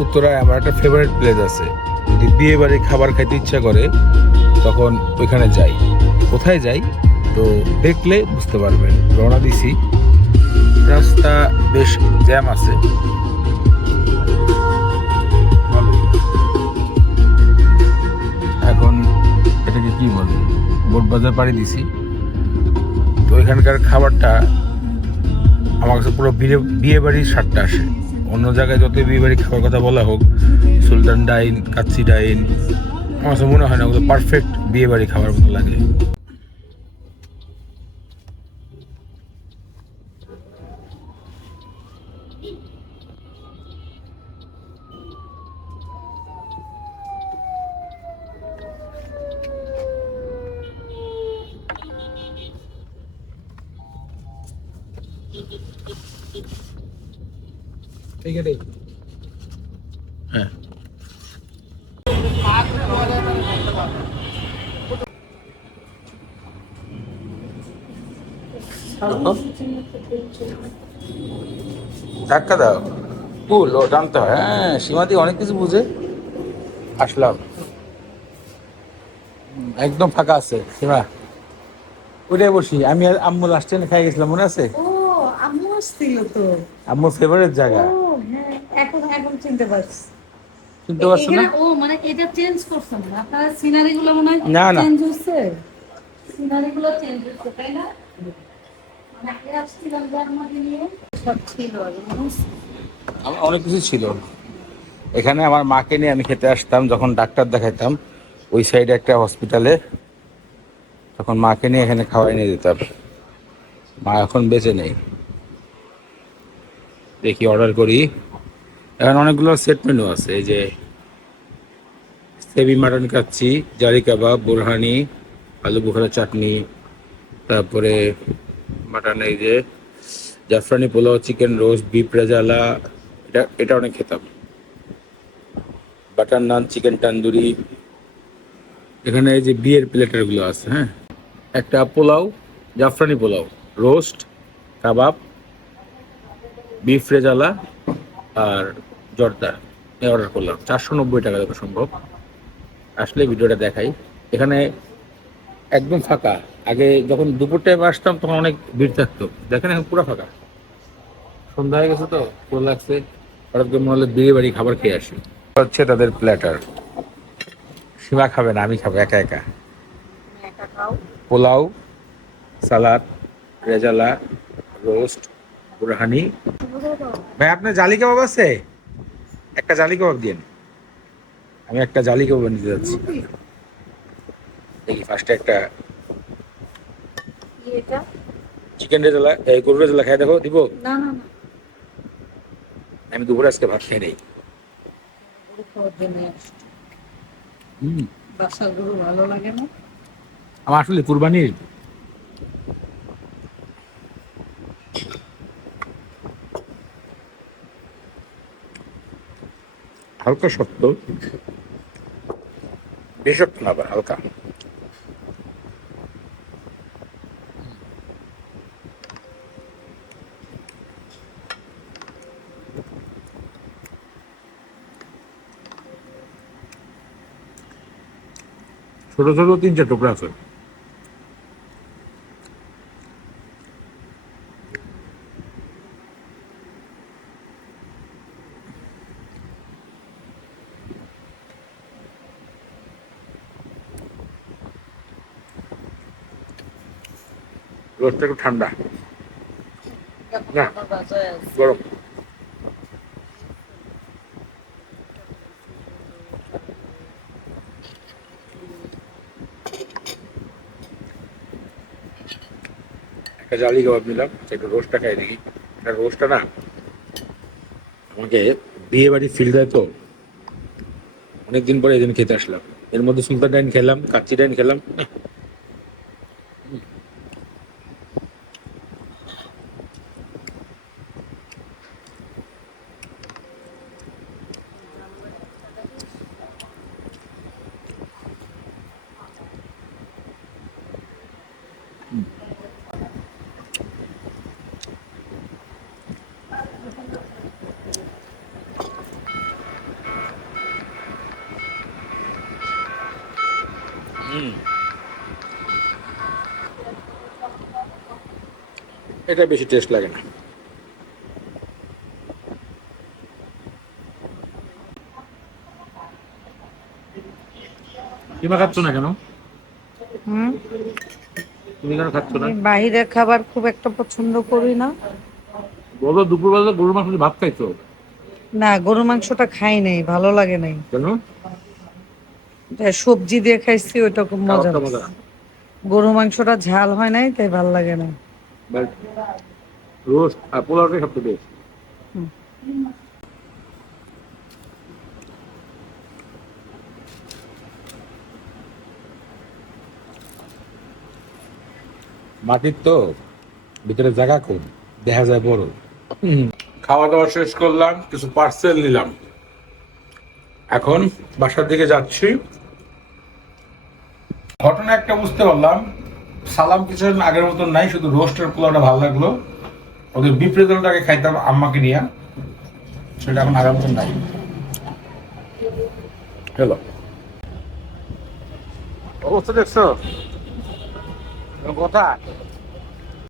উত্তরায় আমার একটা ফেভারিট প্লেস আছে। যদি বিয়ে বাড়ি খাবার খাইতে ইচ্ছা করে, তখন ওইখানে যাই। কোথায় যাই? তো দেখলে বুঝতে পারবেন। রওনা দিছি। রাস্তা বেশ জ্যাম আছে। এখন এটাকে কি বলে? বোট বাজার পাড়ি দিছি। তো এখানকার খাবারটা আমার কাছে পুরো বিয়ে বাড়ির স্বাদটা আসে। অন্য জায়গায় যত বিয়েবাড়ি খাওয়ার কথা বলা হোক, সুলতান ডাইন, কাচ্চি ডাইন, আমার তো মনে হয় না ওগুলো পারফেক্ট বিয়েবাড়ি খাবার মতো লাগে। হ্যাঁ। ধাক্কা দাও। কুল ও জানতে হয়। হ্যাঁ সীমাদি অনেক কিছু বুঝে। আসলাম। একদম ফাঁকা আছে সীমা। ওইটাই বসি। আমি আর আম্মু লাস্ট টাইম খাই গেছিলাম মনে আছে? ও আম্মু ফেভারিট জায়গা। পারছি। শুনতে পারছ না? ও মানে এটা চেঞ্জ করছেন না। আপনার সিনারি গুলো মনে হয় না, না। চেঞ্জ হচ্ছে? সিনারি গুলো চেঞ্জ হচ্ছে তাই না? মানে অনেক কিছু ছিল। এখানে আমার মাকে নিয়ে আমি খেতে আসতাম যখন ডাক্তার দেখাইতাম ওই সাইডে একটা হসপিটালে তখন মাকে নিয়ে এখানে খাওয়াই নিয়ে যেতাম। মা এখন বেঁচে নেই। দেখি অর্ডার করি। এখন অনেকগুলো সেট মেনু আছে, এই যে সেবি মাটন কাচ্ছি জারি কাবাব, বোরহানি, আলু বুখারা চাটনি, তারপরে মাটন এই যে জাফরানি pulao, chicken roast, beef rezala, এটা এটা অনেক খেতাম। বাটার নান, চিকেন তান্দুরি, এখানে এই যে বিয়ের প্লেটারগুলো আছে হ্যাঁ? একটা পোলাও, জাফরানি পোলাও, রোস্ট, কাবাব, বিফ রেজালা আর জর্দা অর্ডার করলাম। চারশো নব্বই টাকা যত সম্ভব। আসলে ভিডিওটা দেখাই। এখানে একদম ফাঁকা। আগে যখন দুপুর টাইমে আসতাম, তখন অনেক ভিড় থাকতো। দেখেন এখন পুরো ফাঁকা। সন্ধ্যা হয়ে গেছে তো ভালো লাগছে। হঠাৎ করে মনে হলো বিয়ে বাড়ি খাবার খেয়ে আসি। হচ্ছে তাদের প্ল্যাটার সীমা খাবে না, আমি খাব, একা একা। পোলাও, সালাদ, রেজালা রোস্ট বুরহানি ভাই, আপনার জালি কাবাব আছে? একটা জালি কাবাব দিন আমি একটা জালি কাবাব নিতে যাচ্ছি। দেখি ফার্স্টে একটা চিকেন রেজালা এই গরু রেজালা খাই দেখো দিব? না না না। আমি দুপুরে আজকে ভাত খেয়ে নেই। আমার আসলে কুরবানির হালকা শক্ত। বেশ শক্ত না আবার হালকা। ছোট ছোট তিন চার টুকরা আছে। রোদটা একটু ঠান্ডা। না। গরম। একটা জালি কাবাব নিলাম একটু রোস্টটা খাই দেখি। একটা রোস্টটা না, আমাকে বিয়ে বাড়ি ফিল দেয় তো। অনেকদিন পরে এই দিন খেতে আসলাম। এর মধ্যে সুলতান ডাইন খেলাম, কাচ্চি ডাইন খেলাম এটা বেশি টেস্ট লাগে না। কিমা খাচ্ছ না কেন? হুম? তুমি কেন খাচ্ছ না? আমি বাহিরের খাবার খুব একটা পছন্দ করি না। বলো দুপুরবেলা গরুর মাংস দিয়ে ভাত খাইছো? না গরুর মাংসটা খাই নাই ভালো লাগে নাই। কেন? সবজি দিয়ে খাইছি ওইটা খুব মজা গরু মাংসটা ঝাল হয় নাই তাই ভালো লাগে না। রোস্ট আর পোলাওটাই সবচেয়ে বেস্ট মাটির তো ভিতরে জায়গা কম দেখা যায় বড়। খাওয়া দাওয়া শেষ করলাম কিছু পার্সেল নিলাম। এখন বাসার দিকে যাচ্ছি। ঘটনা একটা বুঝতে পারলাম। সালাম কিছু আগের মতন নাই শুধু রোস্টের পোলাওটা ভালো লাগল। ওদের বিপ্রেজনটাকে খাইতাম আম্মাকে নিয়ে। সেটা এখন আগের মতন নাই। হ্যালো। অবস্থা দেখছ? কথা?